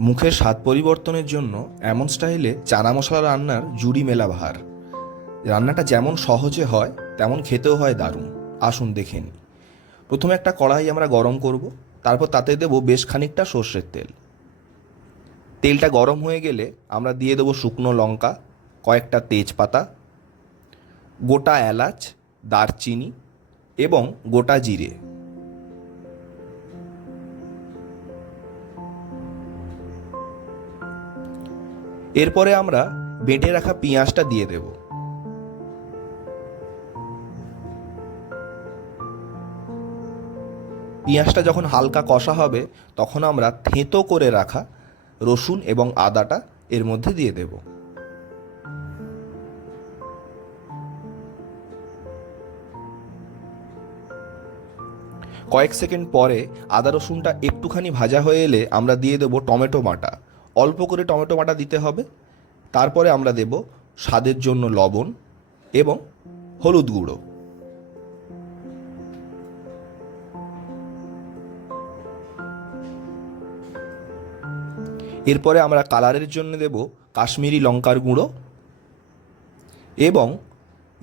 মুখের স্বাদ পরিবর্তনের জন্য এমন স্টাইলে চানা মশলা রান্নার জুড়ি মেলা ভার রান্নাটা যেমন সহজে হয়, তেমন খেতেও হয় দারুণ। আসুন দেখে নিই। প্রথমে একটা কড়াই আমরা গরম করব, তারপর তাতে দেব বেশ খানিকটা সর্ষের তেল। তেলটা গরম হয়ে গেলে আমরা দিয়ে দেবো শুকনো লঙ্কা, কয়েকটা তেজপাতা, গোটা এলাচ, দারচিনি এবং গোটা জিরে। এরপরে আমরা বেটে রাখা পেঁয়াজটা দিয়ে দেব। পেঁয়াজটা যখন হালকা কষা হবে, তখন আমরা থেঁতো করে রাখা রসুন এবং আদাটা এর মধ্যে দিয়ে দেব। কয়েক সেকেন্ড পরে আদা রসুনটা একটুখানি ভাজা হয়ে এলে আমরা দিয়ে দেবো টমেটো বাটা। অল্প করে টমেটো বাটা দিতে হবে। তারপরে আমরা দেব স্বাদের জন্য লবণ এবং হলুদ গুঁড়ো। এরপরে আমরা কালারের জন্য দেব কাশ্মীরি লঙ্কার গুঁড়ো এবং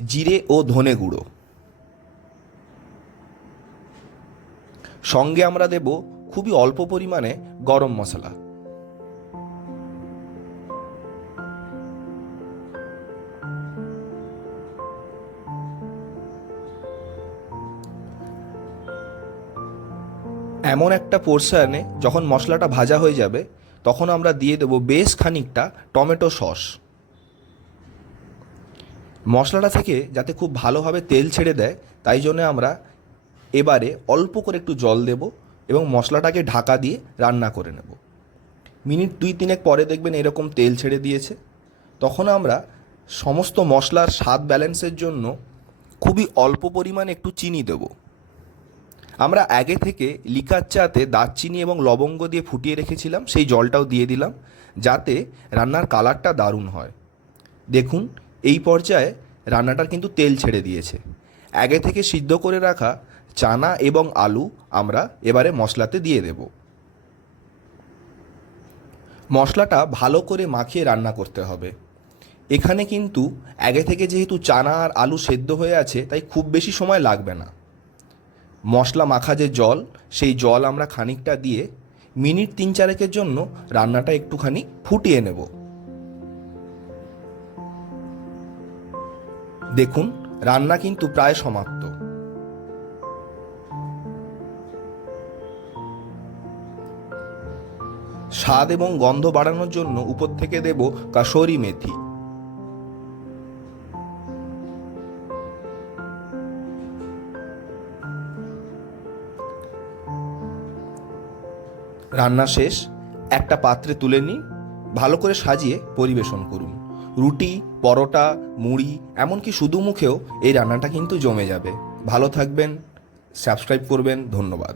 জিরে ও ধনে গুঁড়ো। সঙ্গে আমরা দেব খুবই অল্প পরিমাণে গরম মশলা। এমন একটা পোর্শনে যখন মশলাটা ভাজা হয়ে যাবে, তখন আমরা দিয়ে দেবো বেশ খানিকটা টমেটো সস। মশলাটা থেকে যাতে খুব ভালোভাবে তেল ছেড়ে দেয়, তাই জন্য আমরা এবারে অল্প করে একটু জল দেব এবং মশলাটাকে ঢাকা দিয়ে রান্না করে নেব। মিনিট দুই তিনেক পরে দেখবেন এরকম তেল ছেড়ে দিয়েছে। তখন আমরা সমস্ত মশলার স্বাদ ব্যালেন্সের জন্য খুবই অল্প পরিমাণে একটু চিনি দেবো। আমরা আগে থেকে লিকার চাতে দারচিনি এবং লবঙ্গ দিয়ে ফুটিয়ে রেখেছিলাম, সেই জলটাও দিয়ে দিলাম, যাতে রান্নার কালারটা দারুণ হয়। দেখুন, এই পর্যায়ে রান্নাটার কিন্তু তেল ছেড়ে দিয়েছে। আগে থেকে সিদ্ধ করে রাখা চানা এবং আলু আমরা এবারে মশলাতে দিয়ে দেব। মশলাটা ভালো করে মাখিয়ে রান্না করতে হবে। এখানে কিন্তু আগে থেকে যেহেতু চানা আর আলু সেদ্ধ হয়ে আছে, তাই খুব বেশি সময় লাগবে না। মশলা মাখা যে জল, সেই জল আমরা খানিকটা দিয়ে মিনিট তিন চারেকের জন্য রান্নাটা একটুখানি ফুটিয়ে নেব। দেখুন, রান্না কিন্তু প্রায় সমাপ্ত। স্বাদ এবং গন্ধ বাড়ানোর জন্য উপর থেকে দেব কাসরি মেথি। রান্না শেষ, একটা পাত্রে তুলে নিন, ভালো করে সাজিয়ে পরিবেশন করুন। রুটি, পরোটা, মুড়ি, এমনকি শুধু মুখেও এই রান্নাটা কিন্তু জমে যাবে। ভালো থাকবেন, সাবস্ক্রাইব করবেন, ধন্যবাদ।